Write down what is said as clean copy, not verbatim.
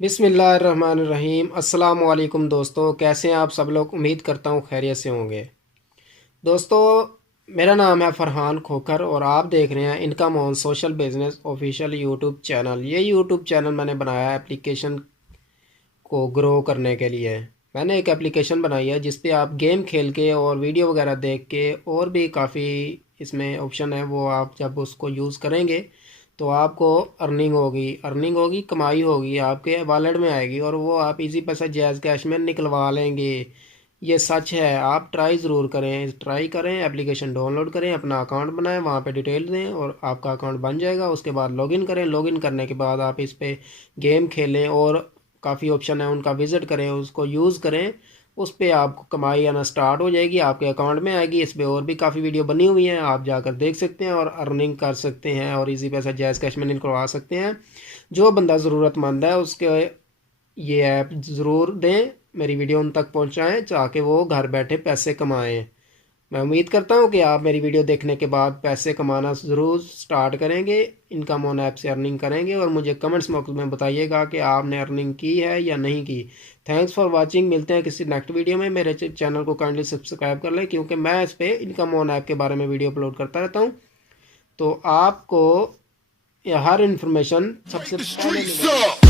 बिस्मिल्लाहिर्रहमानिर्रहीम। अस्सलाम वालेकुम दोस्तों, कैसे हैं आप सब लोग। उम्मीद करता हूँ खैरियत से होंगे। दोस्तों, मेरा नाम है फरहान खोखर और आप देख रहे हैं income on social business official YouTube channel. ये यूट्यूब चैनल मैंने बनाया है एप्लीकेशन को ग्रो करने के लिए। मैंने एक एप्लीकेशन बनाई है जिस पे आप गेम खेल के और वीडियो वगैरह देख के और भी काफ़ी इसमें ऑप्शन है, वो आप जब उसको यूज़ करेंगे तो आपको अर्निंग होगी, कमाई होगी, आपके वॉलेट में आएगी और वो आप इजी पैसा जैज़ कैश में निकलवा लेंगे। ये सच है, आप ट्राई ज़रूर करें। ट्राई करें, एप्लीकेशन डाउनलोड करें, अपना अकाउंट बनाएं, वहाँ पे डिटेल दें और आपका अकाउंट बन जाएगा। उसके बाद लॉगिन करें। लॉगिन करने के बाद आप इस पे गेम खेलें और काफ़ी ऑप्शन है उनका विज़िट करें, उसको यूज़ करें। उस पर आपको कमाई आना स्टार्ट हो जाएगी, आपके अकाउंट में आएगी। इस पर और भी काफ़ी वीडियो बनी हुई हैं, आप जाकर देख सकते हैं और अर्निंग कर सकते हैं और इजी पैसा जैज़ कैश में निकलवा सकते हैं। जो बंदा ज़रूरतमंद है उसके ये ऐप ज़रूर दें, मेरी वीडियो उन तक पहुंचाएं ताकि वो घर बैठे पैसे कमाएं। मैं उम्मीद करता हूं कि आप मेरी वीडियो देखने के बाद पैसे कमाना ज़रूर स्टार्ट करेंगे, इनकम ऑन ऐप से अर्निंग करेंगे और मुझे कमेंट्स बॉक्स में बताइएगा कि आपने अर्निंग की है या नहीं की। Thanks for watching. मिलते हैं किसी नेक्स्ट वीडियो में। मेरे चैनल को काइंडली सब्सक्राइब कर लें क्योंकि मैं इस पर इनकम ऑन ऐप के बारे में वीडियो अपलोड करता रहता हूँ, तो आपको हर इन्फॉर्मेशन सबसे पहले मिलेगी।